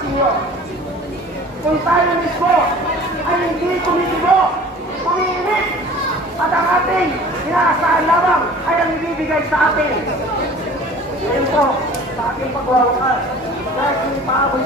pansin nyo. Kung tayo mismo ay hindi kumikibo, umiinit, at ang ating inaasahan lamang ay ang ibibigay sa atin. Ngayon po, sa ating pagwawakas, dahil yung paaboy